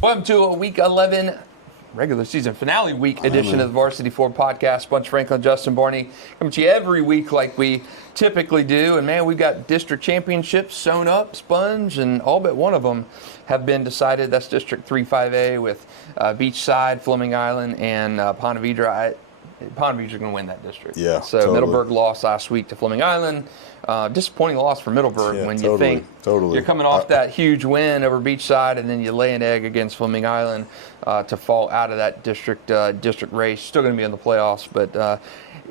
Welcome to a Week 11 regular season finale week edition of the Varsity 4 podcast. Bunch Franklin, Justin Barney coming to you every week like we typically do. And, man, we've got district championships sewn up, sponge, and all but one of them have been decided. That's District 3-5A with Beachside, Fleming Island, and Ponte Vedra. Ponte Vedra's going to win that district. Yeah, so totally. Middleburg lost last week to Fleming Island. Disappointing loss for Middleburg you think you're coming off that huge win over Beachside, and then you lay an egg against Fleming Island to fall out of that district race. Still going to be in the playoffs, but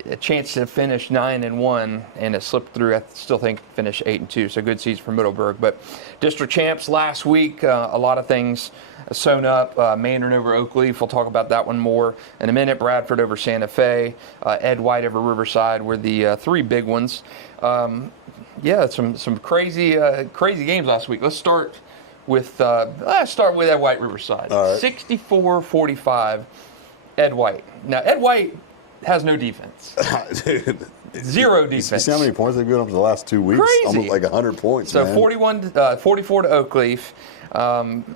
a chance to finish 9-1, and it slipped through. I still think finish 8-2. So good season for Middleburg. But district champs last week, a lot of things sewn up. Mandarin over Oakleaf. We'll talk about that one more in a minute. Bradford over Santa Fe. Ed White over Riverside were the three big ones. Some crazy games last week. Let's start with Ed White Riverside. Right. 64-45. Ed White. Now Ed White has no defense. Dude, Zero defense. You see how many points they've given up in the last 2 weeks? Crazy. Almost like 100 points. So man. 44 to Oakleaf.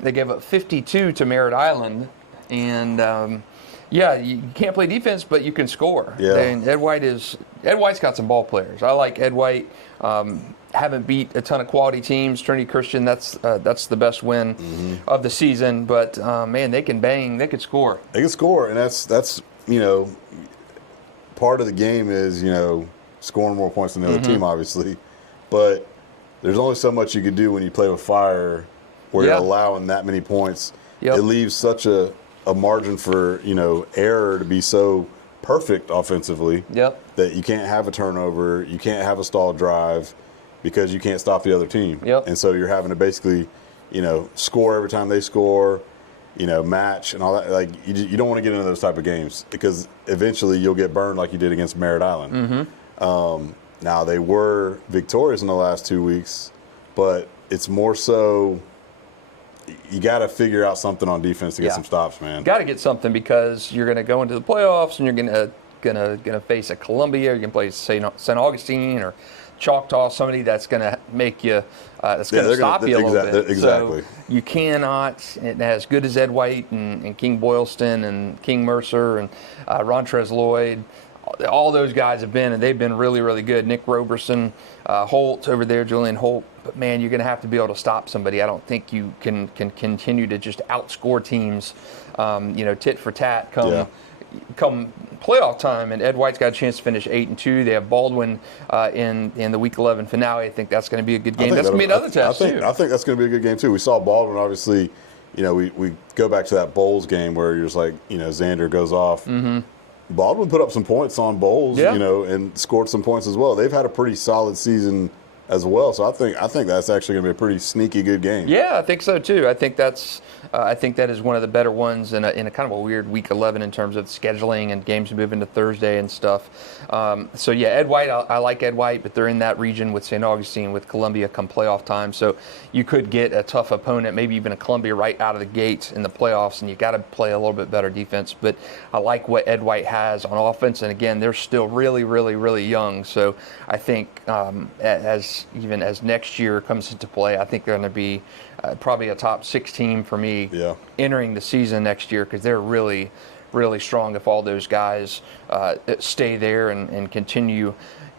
They gave up 52 to Merritt Island, and you can't play defense, but you can score. Yeah. And Ed White's got some ball players. I like Ed White. Haven't beat a ton of quality teams. Trinity Christian, that's the best win of the season. But man, they can bang. They could score. They can score, and that's part of the game is scoring more points than the other team, obviously. But there's only so much you can do when you play with fire, where you're allowing that many points. Yep. It leaves such a margin for error to be so perfect offensively. Yep. That you can't have a turnover, you can't have a stalled drive because you can't stop the other team. Yep. And so you're having to basically, score every time they score, match and all that. Like you don't want to get into those type of games because eventually you'll get burned like you did against Merritt Island. Now they were victorious in the last 2 weeks, but it's more so you got to figure out something on defense to get some stops, man. Got to get something because you're going to go into the playoffs and you're going to face a Columbia. You're going to play St. Augustine or Choctaw, somebody that's going to make you, that's going to stop you a little bit. Exactly. So you cannot, as good as Ed White and King Boylston and King Mercer and Rontrez Lloyd, all those guys have been, and they've been really, really good. Nick Roberson, Holt over there, Julian Holt. But, man, you're going to have to be able to stop somebody. I don't think you can continue to just outscore teams, tit for tat come playoff time. And Ed White's got a chance to finish 8-2. They have Baldwin in the Week 11 finale. I think that's going to be a good game. That's going to be another test, too. I think that's going to be a good game, too. We saw Baldwin, obviously. We go back to that Bowles game where you're just like, Xander goes off. Baldwin put up some points on Bowles, and scored some points as well. They've had a pretty solid season as well, so I think that's actually going to be a pretty sneaky good game. Yeah, I think so too. I think that is one of the better ones in a kind of a weird Week 11 in terms of scheduling and games moving to Thursday and stuff. Ed White, I like Ed White, but they're in that region with St. Augustine, with Columbia come playoff time, so you could get a tough opponent, maybe even a Columbia right out of the gate in the playoffs, and you got to play a little bit better defense. But I like what Ed White has on offense, and again, they're still really, really, really young. So I think as next year comes into play, I think they're going to be probably a top 6 team for me entering the season next year, because they're really, really strong if all those guys stay there and continue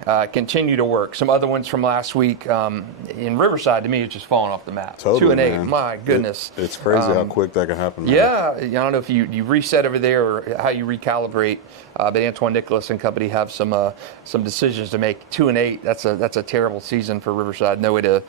to work. Some other ones from last week in Riverside, to me, it's just falling off the map. Totally, 2-8. man. My goodness. It's crazy how quick that can happen. Man. Yeah, I don't know if you reset over there or how you recalibrate. But Antoine Nicholas and company have some decisions to make. 2-8. That's a terrible season for Riverside. No way to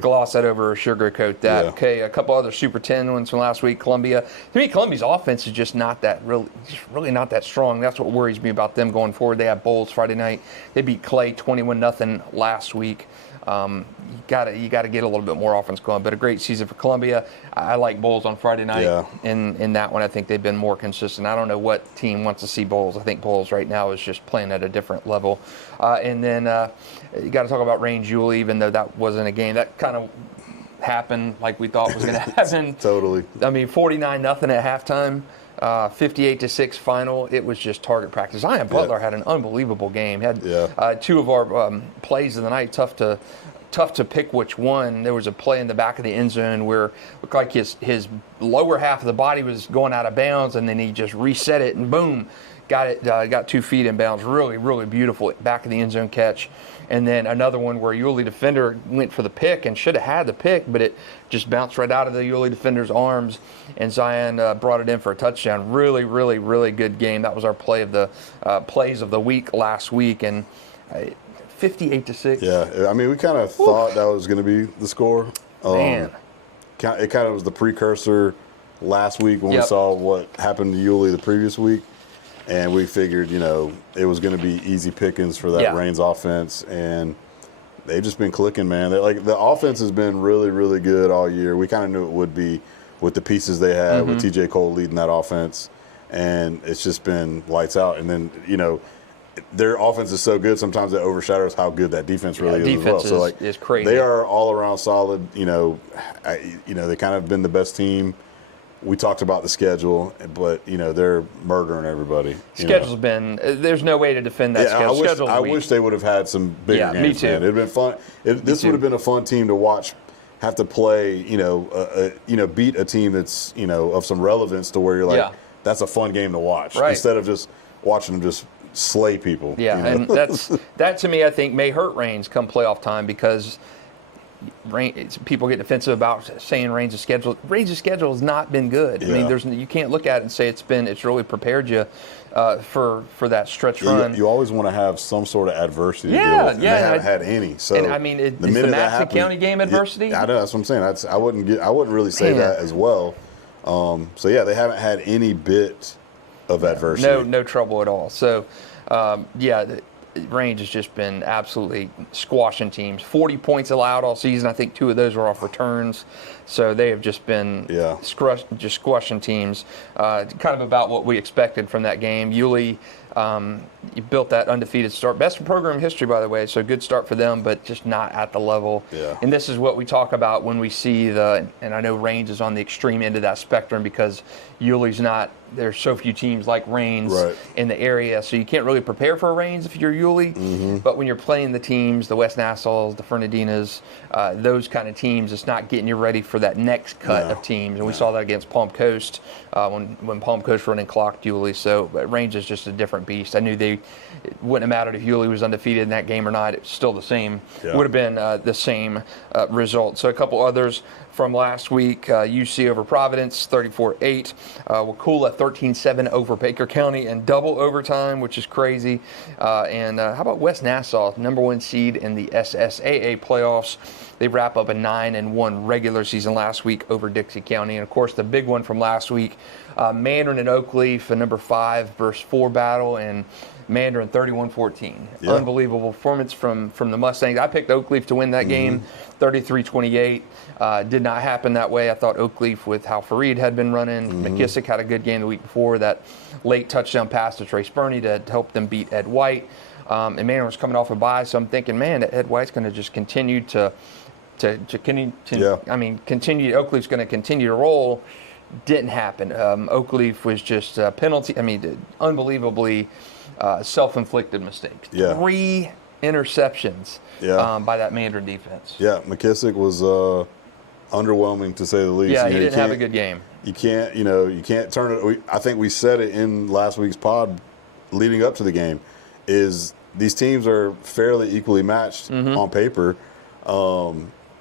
gloss that over or sugarcoat that. Yeah. Okay, a couple other Super 10 ones from last week. Columbia. To me, Columbia's offense is just really not that strong. That's what worries me about them going forward. They have Bowles Friday night. They beat Clay 21-0 last week. You got to get a little bit more offense going, but a great season for Columbia. I like Bowles on Friday night. In that one, I think they've been more consistent. I don't know what team wants to see Bowles. I think Bowles right now is just playing at a different level. And then you got to talk about Range Yulee, even though that wasn't a game that kind of happened like we thought was going to happen. Totally. I mean, 49-0 at halftime. 58-6 final. It was just target practice. Ian Butler had an unbelievable game. Had 2 of our plays of the night tough to tough to pick which one. There was a play in the back of the end zone where it looked like his lower half of the body was going out of bounds, and then he just reset it, and boom, got 2 feet in bounds. Really, really beautiful back of the end zone catch. And then another one where Yulee defender went for the pick and should have had the pick, but it just bounced right out of the Yulee defender's arms, and Zion brought it in for a touchdown. Really, really, really good game. That was our plays of the week last week, and 58-6. Yeah, I mean, we kind of thought that was going to be the score. Man. It kind of was the precursor last week when we saw what happened to Yulee the previous week. And we figured, it was going to be easy pickings for that Reigns offense. And they've just been clicking, man. The offense has been really, really good all year. We kind of knew it would be with the pieces they had, with TJ Cole leading that offense. And it's just been lights out. And then, their offense is so good, sometimes it overshadows how good that defense really is as well. So, is crazy. They are all around solid. They kind of been the best team. We talked about the schedule, but they're murdering everybody. Schedule's been. There's no way to defend that schedule. I wish they would have had some bigger games. Me too. Man. It'd been fun. This would have been a fun team to watch. Have to play. Beat a team that's of some relevance to where you're like, that's a fun game to watch instead of just watching them just slay people. Yeah, and that to me, I think may hurt Reigns come playoff time because. People get defensive about saying Reigns' schedule. Reigns' schedule has not been good. I mean, you can't look at it and say it's really prepared you for that stretch run. You always want to have some sort of adversity to deal with. And they haven't had any. So, and I mean, is the Madison County game adversity? I know, that's what I'm saying. I wouldn't really say that as well. They haven't had any bit of adversity. No trouble at all. So, Reigns has just been absolutely squashing teams. 40 points allowed all season. I think 2 of those were off returns. So they have just been squashing teams. Kind of about what we expected from that game. Yulee built that undefeated start. Best in program history, by the way, so good start for them, but just not at the level. Yeah. And this is what we talk about when we see and I know Reigns is on the extreme end of that spectrum because Yulee's not, there's so few teams like Reigns in the area, so you can't really prepare for a Reigns if you're Yulee. Mm-hmm. But when you're playing the teams, the West Nassaus, the Fernandinas, those kind of teams, it's not getting you ready for that next cut of teams. And we saw that against Palm Coast when Palm Coast running clocked Yulee. So Reigns is just a different beast. I knew it wouldn't have mattered if Yulee was undefeated in that game or not. It's still the same. Yeah. Would have been the same result. So a couple others from last week. UC over Providence, 34-8. Wakulla, 13-7 over Baker County in double overtime, which is crazy. And how about West Nassau, #1 seed in the SSAA playoffs? They wrap up a 9-1 regular season last week over Dixie County. And, of course, the big one from last week, Mandarin and Oakleaf, a number 5 versus 4 battle, and Mandarin 31-14. Yeah. Unbelievable performance from the Mustangs. I picked Oakleaf to win that game, 33-28. Did not happen that way. I thought Oakleaf, with how Fareed had been running, McKissick had a good game the week before, that late touchdown pass to Trey Spurney to help them beat Ed White. And Mandarin was coming off a bye, so I'm thinking, man, Ed White's going to just continue continue. Oakleaf's going to continue to roll. Didn't happen. Oakleaf was just penalty. Unbelievably self-inflicted mistakes. Yeah. 3 interceptions by that Mandarin defense. Yeah, McKissick was underwhelming to say the least. Yeah, he didn't have a good game. You can't turn it. I think we said it in last week's pod leading up to the game. Is these teams are fairly equally matched on paper.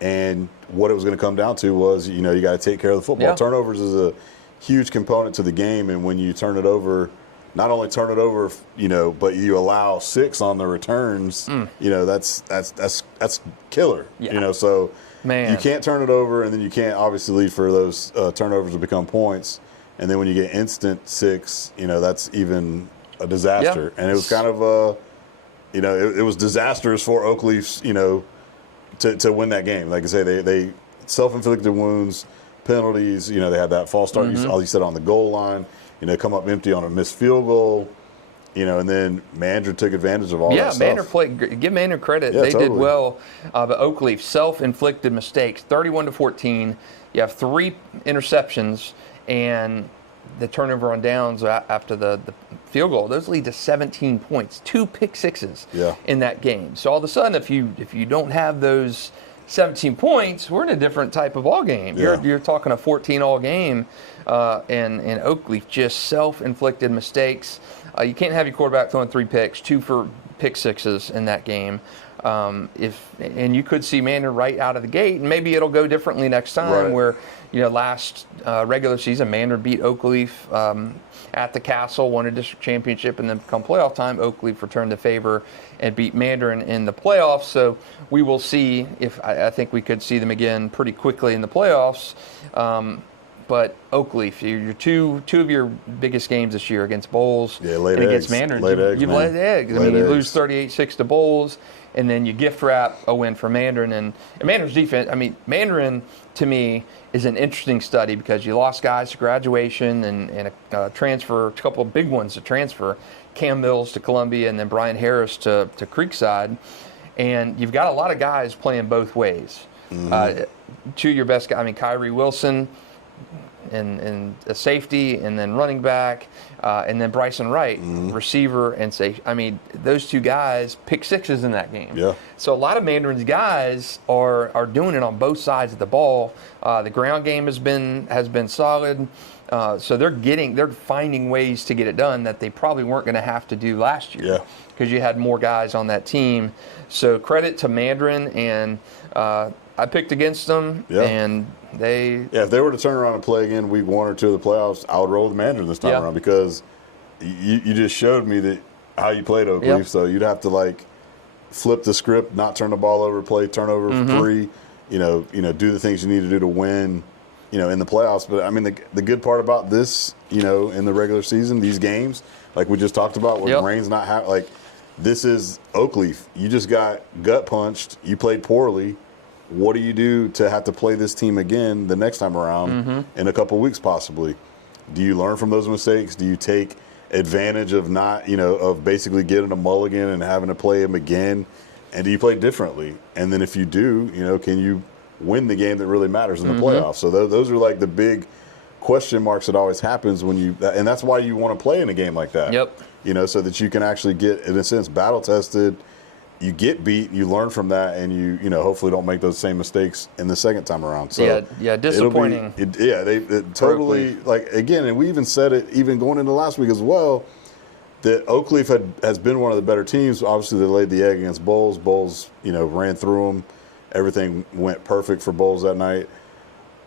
And what it was going to come down to was, you got to take care of the football. Yeah. Turnovers is a huge component to the game, and when you turn it over, not only turn it over, but you allow 6 on the returns, that's killer. Yeah. So you can't turn it over, and then you can't obviously leave for those turnovers to become points. And then when you get instant 6, that's even a disaster. Yeah. And it was kind of it was disastrous for Oakleaf's, to win that game. Like I say, they self-inflicted wounds, penalties. They had that false start. You said on the goal line. Come up empty on a missed field goal. And then Mandarin took advantage of all that stuff. Yeah, Mandarin give Mandarin credit. Yeah, they did well. But Oakleaf, self-inflicted mistakes, 31-14. You have 3 interceptions, and the turnover on downs after the field goal. Those lead to 17 points, 2 pick sixes Yeah. in that game. So all of a sudden, if you don't have those 17 points, we're in a different type of ball game. Yeah. You're talking a 14-all game, and Oakleaf just self-inflicted mistakes. You can't have your quarterback throwing 3 picks, 2 for pick sixes in that game. And you could see Mandarin right out of the gate, and maybe it'll go differently next time. Right. Where last regular season, Mandarin beat Oakleaf at the Castle, won a district championship, and then come playoff time, Oakleaf returned the favor and beat Mandarin in the playoffs. So we will see if I think we could see them again pretty quickly in the playoffs. But Oakleaf, your two of your biggest games this year against Bowles and against Mandarin, you've laid eggs. I mean, you lose 38-6 to Bowles, and then you gift wrap a win for Mandarin. And Mandarin's defense, I mean, Mandarin, to me, is an interesting study because you lost guys to graduation and a transfer, a couple of big ones to transfer, Cam Mills to Columbia and then Brian Harris to Creekside. And you've got a lot of guys playing both ways. Two of your best guys, I mean, Kyrie Wilson, and a safety, and then running back, and then Bryson Wright, receiver and safety. I mean, those 2 guys pick sixes in that game. Yeah. So a lot of Mandarin's guys are doing it on both sides of the ball. The ground game has been solid. So they're finding ways to get it done that they probably weren't going to have to do last year. Yeah. Because you had more guys on that team. So credit to Mandarin, and I picked against them, and if they were to turn around and play again week 1 or 2 of the playoffs, I would roll with Mandarin this time around because you just showed me that how you played Oakleaf. So you'd have to flip the script, not turn the ball over, play turnover for 3, do the things you need to do to win, in the playoffs. But I mean, the good part about this, in the regular season, these games, like we just talked about, where the rain's not happening, this is Oakleaf. You just got gut punched. You played poorly. What do you do to have to play this team again the next time around in a couple weeks possibly? Do you learn from those mistakes? Do you take advantage of of basically getting a mulligan and having to play them again? And do you play differently? And then if you do, can you win the game that really matters in the playoffs? So those are the big question marks that always happens and that's why you want to play in a game like that. So that you can actually get, in a sense, battle tested. You get beat, you learn from that, and you hopefully don't make those same mistakes in the second time around. So disappointing. They totally, again, and we even said it even going into last week as well, that Oakleaf has been one of the better teams. Obviously, they laid the egg against Bowles. Bowles, ran through them. Everything went perfect for Bowles that night.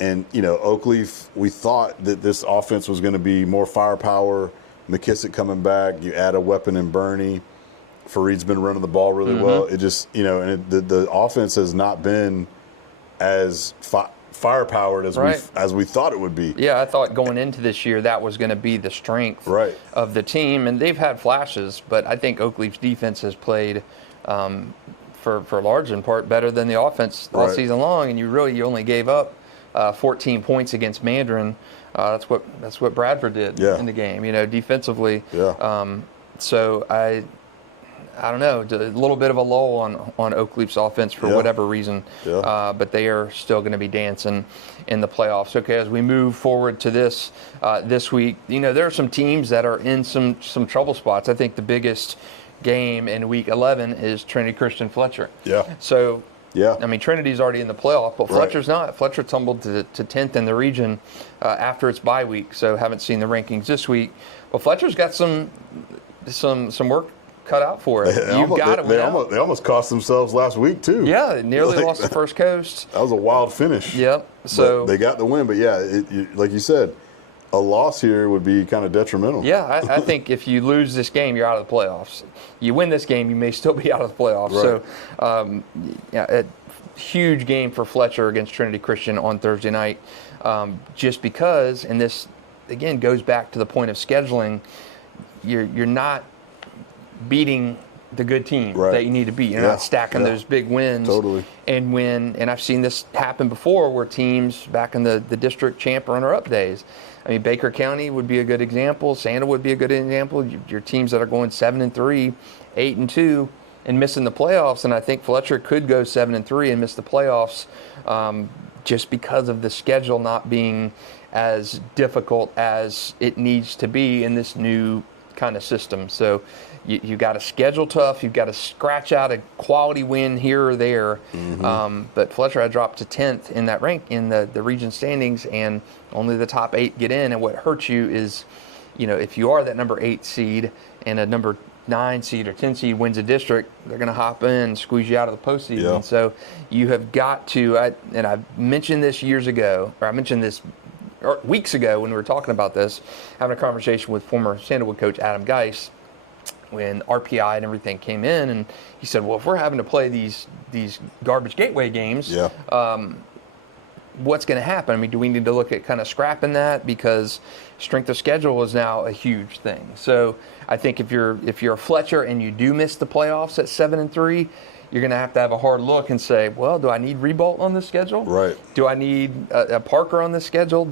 And, Oakleaf, we thought that this offense was going to be more firepower. McKissick coming back. You add a weapon in Bernie. Fareed's been running the ball really well. It just, the offense has not been as firepowered as we thought it would be. Yeah, I thought going into this year that was going to be the strength of the team, and they've had flashes, but I think Oakleaf's defense has played for large in part better than the offense all season long, and you only gave up 14 points against Mandarin. That's what Bradford did in the game, defensively. So I don't know, a little bit of a lull on Oakleaf's offense for whatever reason, but they are still going to be dancing in the playoffs. Okay, as we move forward to this week, there are some teams that are in some trouble spots. I think the biggest game in Week 11 is Trinity Christian Fletcher. So, I mean, Trinity's already in the playoff, but Fletcher's not. Fletcher tumbled to 10th in the region after its bye week, so haven't seen the rankings this week. But Fletcher's got some work cut out for it. They almost cost themselves last week too. Yeah, nearly lost the First Coast. That was a wild finish. Yep. So but they got the win, but like you said, a loss here would be kind of detrimental. Yeah, I think if you lose this game, you're out of the playoffs. You win this game, you may still be out of the playoffs. So, a huge game for Fletcher against Trinity Christian on Thursday night, just because, and this again goes back to the point of scheduling. You're not beating the good team that you need to beat. You're not stacking those big wins. Totally. And I've seen this happen before where teams back in the district champ runner-up days. I mean, Baker County would be a good example. Santa would be a good example. Your teams that are going 7-3, 8-2, and missing the playoffs. And I think Fletcher could go 7-3 and miss the playoffs just because of the schedule not being as difficult as it needs to be in this new kind of system. So you got to schedule tough. You've got to scratch out a quality win here or there. But Fletcher had dropped to 10th in that rank in the region standings, and only the top 8 get in. And what hurts you is, if you are that number 8 seed and a number 9 seed or 10 seed wins a district, they're going to hop in and squeeze you out of the postseason. Yeah. So you have got to, and I mentioned this years ago, or I mentioned this weeks ago when we were talking about this, having a conversation with former Sandalwood coach Adam Geis when RPI and everything came in, and he said, well, if we're having to play these garbage gateway games, what's going to happen? I mean, do we need to look at kind of scrapping that, because strength of schedule is now a huge thing. So I think if you're a Fletcher and you do miss the playoffs at 7-3, you're going to have a hard look and say, well, do I need Rebolt on the schedule? Right. Do I need a Parker on the schedule?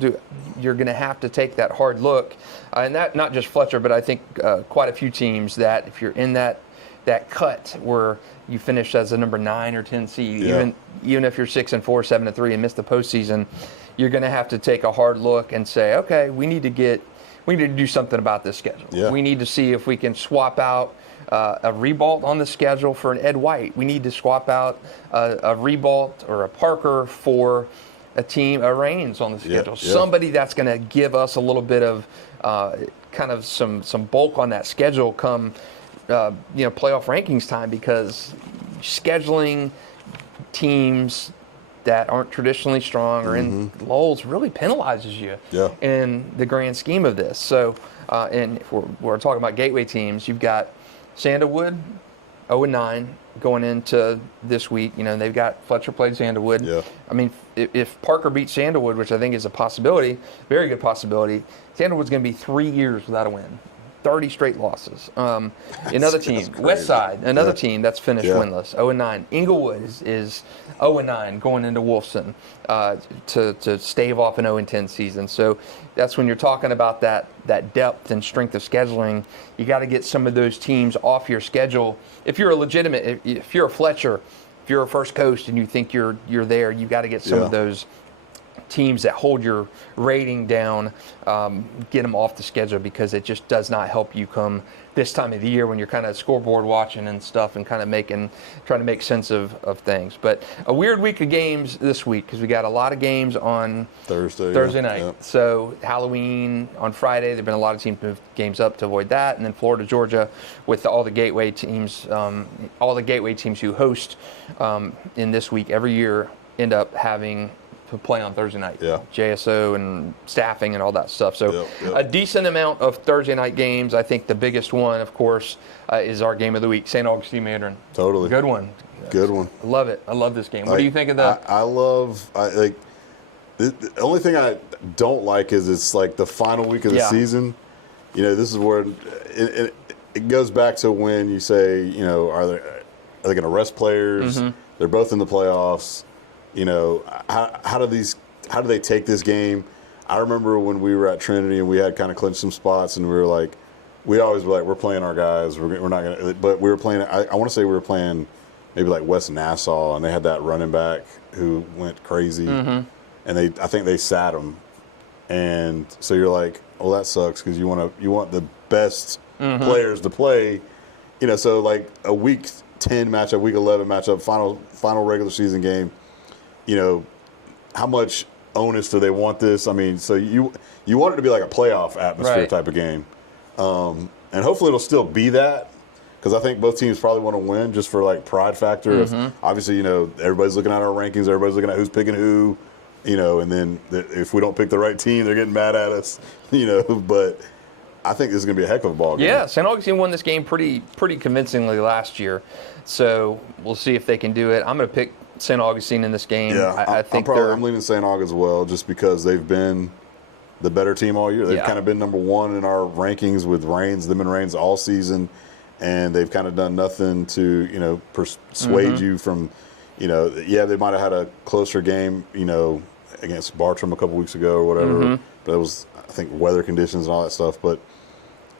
You're going to have to take that hard look. And that, not just Fletcher, but I think quite a few teams, that if you're in that cut where you finish as a number 9 or 10 seed, even if you're 6-4, 7-3 and miss the postseason, you're going to have to take a hard look and say, okay, we need to do something about this schedule. Yeah. We need to see if we can swap out a Rebolt on the schedule for an Ed White. We need to swap out a Rebolt or a Parker for a Reigns on the schedule. Yeah. Somebody that's going to give us a little bit of kind of some bulk on that schedule come playoff rankings time, because scheduling teams that aren't traditionally strong or in lulls really penalizes you in the grand scheme of this. So, and if we're talking about gateway teams, you've got Sandalwood 0-9 going into this week. They've got Fletcher played Sandalwood. Yeah. I mean, if Parker beats Sandalwood, which I think is a possibility, very good possibility, Sandalwood's going to be 3 years without a win. 30 straight losses. Another team, Westside, another team that's finished winless, 0-9. Inglewood is 0-9 going into Wolfson to stave off an 0-10 season. So that's when you're talking about that depth and strength of scheduling. You got to get some of those teams off your schedule. If you're if you're a Fletcher, if you're a First Coast and you think you're there, you got to get some of those teams that hold your rating down, get them off the schedule, because it just does not help you come this time of the year when you're kind of scoreboard watching and stuff and kind of trying to make sense of things. But a weird week of games this week, because we got a lot of games on Thursday night. Yeah. So Halloween on Friday, there have been a lot of teams move games up to avoid that, and then Florida, Georgia, with all the gateway teams who host in this week every year end up having to play on Thursday night. JSO and staffing and all that stuff. So a decent amount of Thursday night games. I think the biggest one, of course, is our game of the week, St. Augustine Mandarin. Totally. Good one. Good one. I love it. I love this game. What do you think of that? The only thing I don't like is it's like the final week of the season. This is where it goes back to when you say, are they going to rest players? They're both in the playoffs. How do they take this game? I remember when we were at Trinity and we had kind of clinched some spots, and we were like, we always were like, we're playing our guys. We're not gonna, but we were playing. I want to say we were playing maybe like West Nassau, and they had that running back who went crazy, and I think they sat him, and so you're like, well, that sucks, because you want the best players to play, So like a week 10 matchup, week 11 matchup, final regular season game. How much onus do they want this? I mean, so you want it to be like a playoff atmosphere type of game. And hopefully it'll still be that, because I think both teams probably want to win just for like pride factor. Obviously, everybody's looking at our rankings, everybody's looking at who's picking who, and then if we don't pick the right team, they're getting mad at us, but I think this is going to be a heck of a ball game. Yeah, St. Augustine won this game pretty convincingly last year, so we'll see if they can do it. I'm going to pick St. Augustine in this game. Yeah, I think I'm leaning St. Aug as well, just because they've been the better team all year. They've kind of been number one in our rankings with them and Reigns all season, and they've kind of done nothing to persuade you from, they might have had a closer game, against Bartram a couple weeks ago or whatever, but it was, I think, weather conditions and all that stuff. But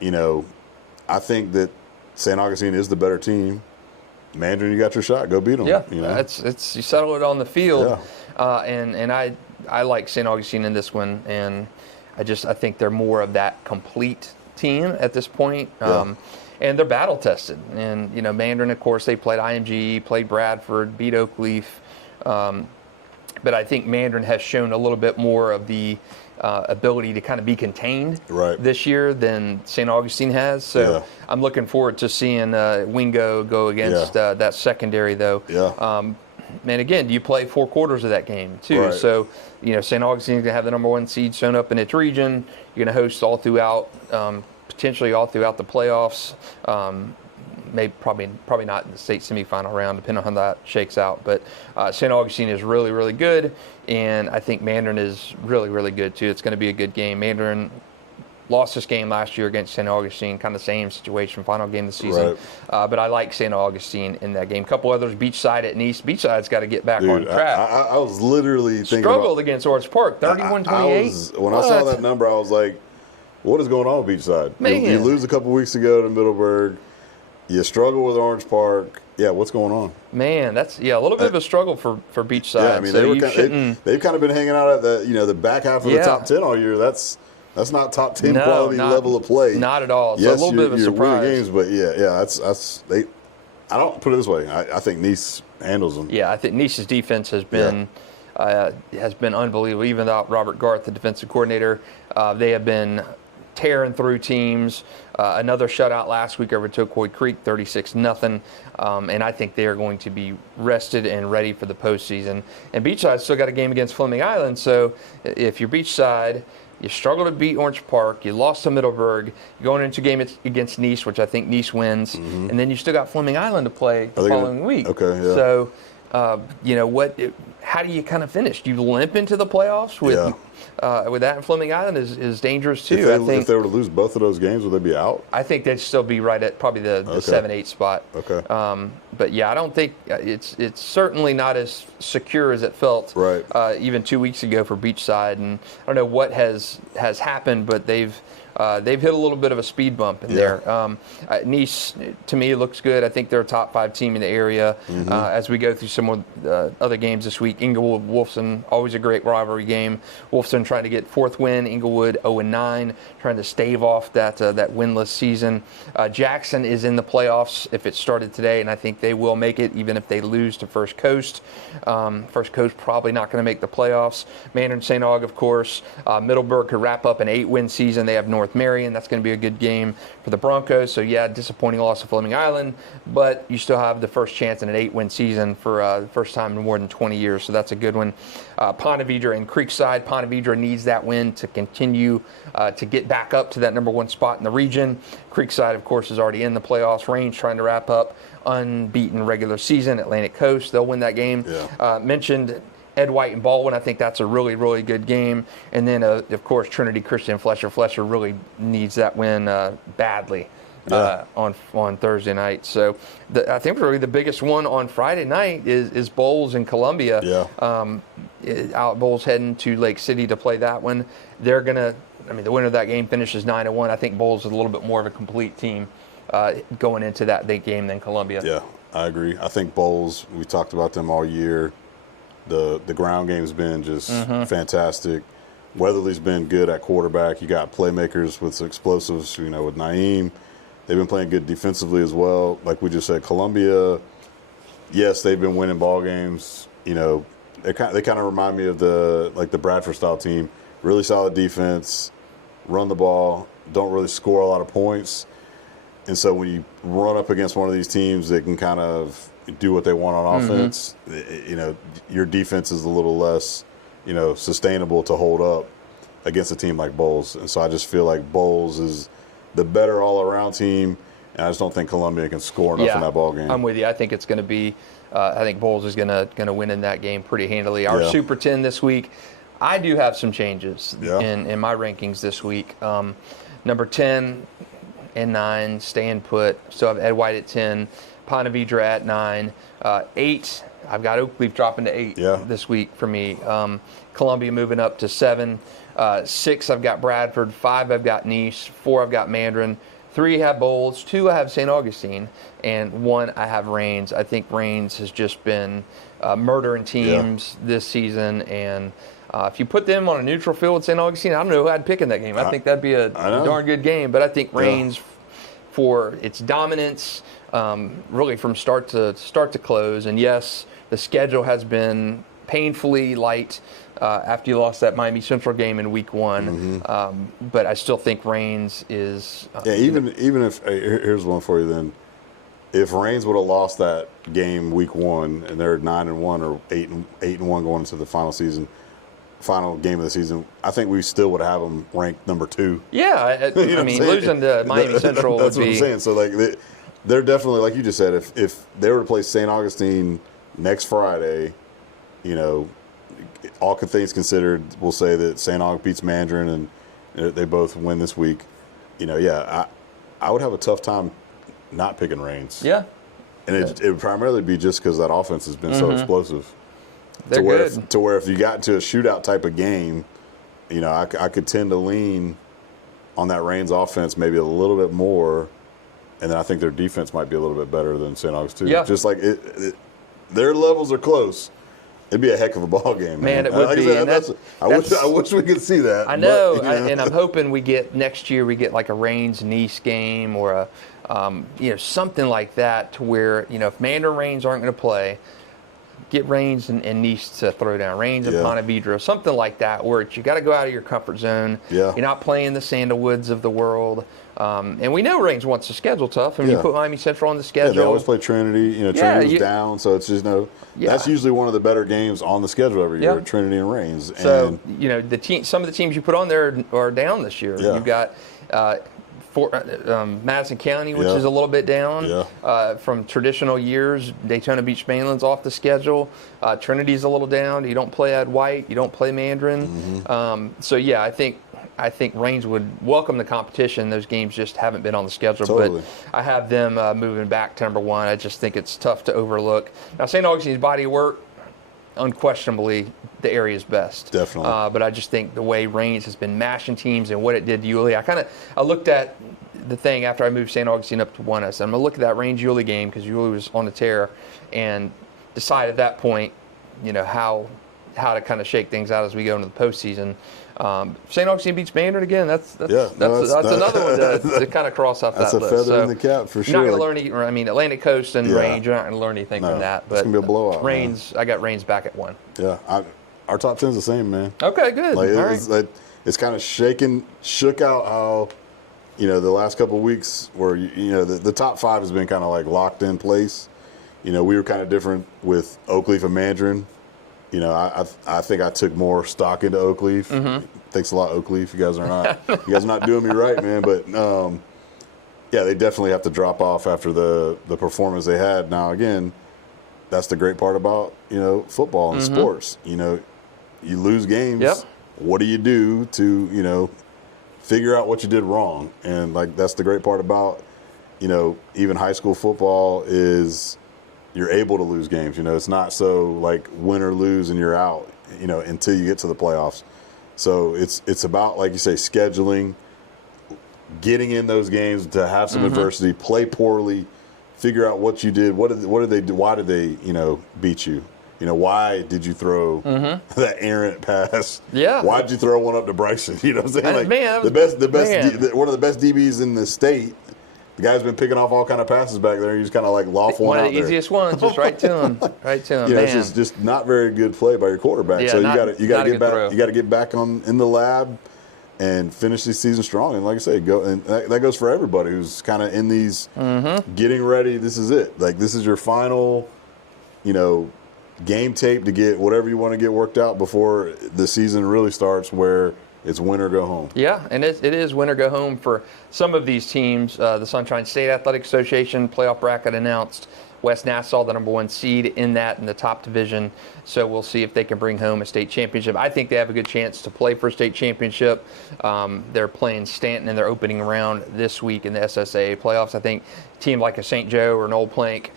I think that St. Augustine is the better team. Mandarin, you got your shot. Go beat them. Yeah, it's you settle it on the field, and I like St. Augustine in this one, and I think they're more of that complete team at this point. Yeah. And they're battle tested. And, Mandarin, of course, they played IMG, played Bradford, beat Oakleaf. But I think Mandarin has shown a little bit more of the ability to kind of be contained this year than St. Augustine has. So I'm looking forward to seeing Wingo go against that secondary, though. Yeah. And again, you play 4 quarters of that game, too. Right. So, St. Augustine's going to have the number 1 seed shown up in its region. You're going to host all throughout, potentially all throughout the playoffs. Maybe probably not in the state semifinal round, depending on how that shakes out. But St. Augustine is really, really good, and I think Mandarin is really, really good too. It's going to be a good game. Mandarin lost this game last year against St. Augustine, kind of the same situation, final game of the season. Right. But I like St. Augustine in that game. A couple others, Beachside at Nice. Beachside's got to get back on track. I was literally thinking struggled against Orange Park, 31-28. When I saw that number, I was like, what is going on with Beachside? You lose a couple weeks ago to Middleburg. You struggle with Orange Park. Yeah, what's going on? Man, that's a little bit of a struggle for Beachside. Yeah, I mean, they've kind of been hanging out at the back half of the top 10 all year. That's not top 10 quality level of play. Not at all. It's yes, a little bit of a surprise. Winning games, but they. I don't put it this way. I think Nice handles them. Yeah, I think Nice's defense has been unbelievable. Even without Robert Garth, the defensive coordinator, they have been tearing through teams. Another shutout last week over Tocoy Creek, 36-0. And I think they are going to be rested and ready for the postseason. And Beachside still got a game against Fleming Island. So if you're Beachside, you struggle to beat Orange Park, you lost to Middleburg, you're going into a game against Nice, which I think Nice wins, and then you still got Fleming Island to play the following week. Okay, yeah. So, how do you kind of finish? Do you limp into the playoffs with that? And Fleming Island is dangerous too. If they were to lose both of those games, would they be out? I think they'd still be right at probably the 7-8 spot. Okay. But yeah, I don't think it's certainly not as secure as it felt even 2 weeks ago for Beachside. And I don't know what has happened, but they've hit a little bit of a speed bump in there. Nice, to me, looks good. I think they're a top 5 team in the area. As we go through some of the other games this week, Inglewood, Wolfson, always a great rivalry game. Wolfson trying to get 4th win. Inglewood 0-9, trying to stave off that winless season. Jackson is in the playoffs if it started today, and I think they will make it even if they lose to First Coast. First Coast probably not going to make the playoffs. Mandarin-St. Aug, of course. Middleburg could wrap up an 8-win season. They have North Marion. That's going to be a good game for the Broncos. So, yeah, disappointing loss to Fleming Island, but you still have the first chance in an 8-win season for the first time in more than 20 years. So that's a good one. Ponte Vedra and Creekside. Ponte Vedra needs that win to continue to get back up to that number 1 spot in the region. Creekside, of course, is already in the playoffs. Range trying to wrap up unbeaten regular season. Atlantic Coast, they'll win that game. Mentioned Ed White and Baldwin. I think that's a really, really good game. And then, of course, Trinity Christian Fletcher. Fletcher really needs that win badly on Thursday night. So I think really the biggest one on Friday night is Bowles in Columbia. Out Bowles heading to Lake City to play that one. They're going to, the winner of that game finishes 9-1. I think Bowles is a little bit more of a complete team going into that big game than Columbia. Yeah, I agree. I think Bowles, we talked about them all year. The ground game's been just fantastic. Weatherly's been good at quarterback. You got playmakers with explosives, with Naeem. They've been playing good defensively as well. Like we just said, Columbia, yes, they've been winning ball games. They kind of remind me of the Bradford style team. Really solid defense, run the ball, don't really score a lot of points. And so when you run up against one of these teams that can kind of do what they want on offense, your defense is a little less, sustainable to hold up against a team like Bowles. And so I just feel like Bowles is the better all-around team, and I just don't think Columbia can score enough in that ball game. I'm with you. I think it's going to be I think Bowles is going to win in that game pretty handily. Our Super 10 this week, I do have some changes in my rankings this week. Number 10 and 9, staying put. So I have Ed White at 10, Ponte Vedra at 9. 8, I've got Oakleaf dropping to 8 this week for me. Columbia moving up to 7. 6, I've got Bradford. 5, I've got Nice. 4, I've got Mandarin. 3, I have Bowles. 2, I have St. Augustine. And 1, I have Rains. I think Rains has just been murdering teams this season. And If you put them on a neutral field with St. Augustine, I don't know who I'd pick in that game. I think that'd be a darn good game. But I think Reigns, for its dominance, really from start to close, and yes, the schedule has been painfully light after you lost that Miami Central game in week 1. But I still think Reigns is. Even if here's one for you then. If Reigns would have lost that game week 1 and they're 9-1 or 8-1 going into the final game of the season, I think we still would have them ranked number 2. Yeah, I mean, losing to Miami Central that's would what be. I'm saying. So like they're definitely, like you just said, if they were to play St. Augustine next Friday, all things considered, we'll say that St. Aug beats Mandarin and they both win this week. I would have a tough time not picking Reigns. Yeah. And it would primarily be just because that offense has been so explosive. They're good. To where if you got into a shootout type of game, I could tend to lean on that Reigns offense maybe a little bit more, and then I think their defense might be a little bit better than St. Augustine. Yeah. Just like their levels are close. It'd be a heck of a ball game, Man, it would like be. I wish we could see that. I know, but, and I'm hoping next year we get like a Reigns-Nice game or something like that to where, if Mandarin Reigns aren't going to play, get Reigns and Nice to throw down, Reigns and Ponte Vedra, something like that, where you got to go out of your comfort zone. Yeah. You're not playing the Sandalwoods of the world. And we know Reigns wants the schedule tough. And you put Miami Central on the schedule. Yeah, they always play Trinity. Trinity's down, so it's just that's usually one of the better games on the schedule every year, Trinity and Reigns. So, some of the teams you put on there are down this year. Yeah. You've got Madison County, which is a little bit down from traditional years. Daytona Beach Mainland's off the schedule. Trinity's a little down. You don't play Ed White. You don't play Mandarin. I think Reigns would welcome the competition. Those games just haven't been on the schedule. Totally. But I have them moving back to number 1. I just think it's tough to overlook. Now, St. Augustine's body of work, unquestionably, the area's best. Definitely. But I just think the way Reigns has been mashing teams and what it did to Yulee, I looked at the thing after I moved St. Augustine up to 1. I said, I'm going to look at that Reigns-Yulee game because Yulee was on the tear, and decide at that point, how to kind of shake things out as we go into the postseason. St. Augustine beats Mandarin again. That's another one to kind of cross off that list. That's a feather in the cap for sure. You're not going to learn Atlantic Coast and Reigns, you're not going to learn anything from that. But it's going to be a blowout. Reigns, I got Reigns back at 1. Yeah, our top 10's the same, man. Okay, good. All right. It's kind of shook out how, the last couple of weeks where, the top 5 has been kind of like locked in place. We were kind of different with Oakleaf and Mandarin. I think I took more stock into Oakleaf. Thanks a lot, Oakleaf. You guys are not doing me right, man. But they definitely have to drop off after the performance they had. Now, again, that's the great part about football and sports. You lose games. Yep. What do you do to figure out what you did wrong? And that's the great part about even high school football is you're able to lose games. It's not so like win or lose and you're out, until you get to the playoffs. So it's about, like you say, scheduling, getting in those games to have some adversity, play poorly, figure out what you did. What did they do? Why did they, beat you? Why did you throw that errant pass? Yeah. Why did you throw one up to Bryson? You know what I'm saying? Man, one of the best DBs in the state. The guy's been picking off all kind of passes back there. He's kind of like loft one out there. One of the easiest ones, just right to him. Right to him, man. It's just not very good play by your quarterback. So you got to get back. You got to get back in the lab and finish the season strong. And like I say, go, and that goes for everybody who's kind of in these getting ready. This is it. Like, this is your final, game tape to get whatever you want to get worked out before the season really starts, where it's win or go home. Yeah, and it is win or go home for some of these teams. The Sunshine State Athletic Association playoff bracket announced West Nassau, the number 1 seed in the top division. So we'll see if they can bring home a state championship. I think they have a good chance to play for a state championship. They're playing Stanton in their opening round this week in the SSAA playoffs. I think a team like a St. Joe or an Old Plank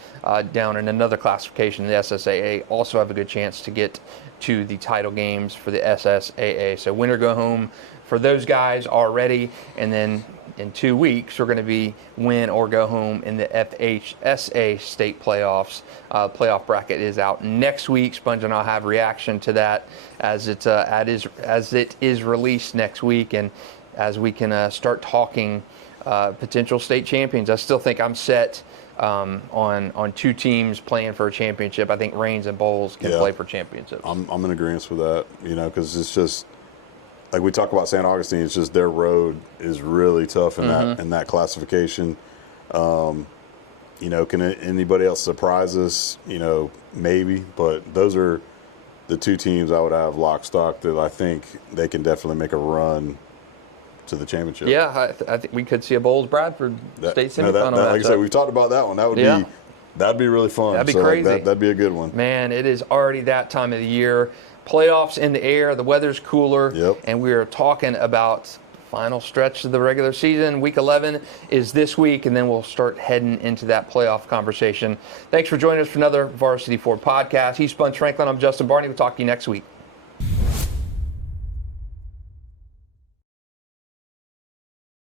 down in another classification in the SSAA also have a good chance to get to the title games for the SSAA. So win or go home for those guys already. And then in 2 weeks, we're going to be win or go home in the FHSA state playoffs. Playoff bracket is out next week. Sponge and I'll have reaction to that as it is released next week, and as we can start talking potential state champions. I still think I'm set on 2 teams playing for a championship. I think Reigns and Bowles can play for championships. I'm in agreement with that, because it's just like we talk about St. Augustine. It's just their road is really tough in that classification. Can anybody else surprise us? Maybe, but those are the 2 teams I would have lock stock that I think they can definitely make a run to the championship. Yeah, I think we could see a Bowles-Bradford state semifinal. Like I said, we've talked about that one. That would that'd be really fun. That'd be crazy. That'd be a good one. Man, it is already that time of the year. Playoffs in the air. The weather's cooler, and we are talking about final stretch of the regular season. Week 11 is this week, and then we'll start heading into that playoff conversation. Thanks for joining us for another Varsity 4 podcast. He's Sponge Franklin. I'm Justin Barney. We'll talk to you next week.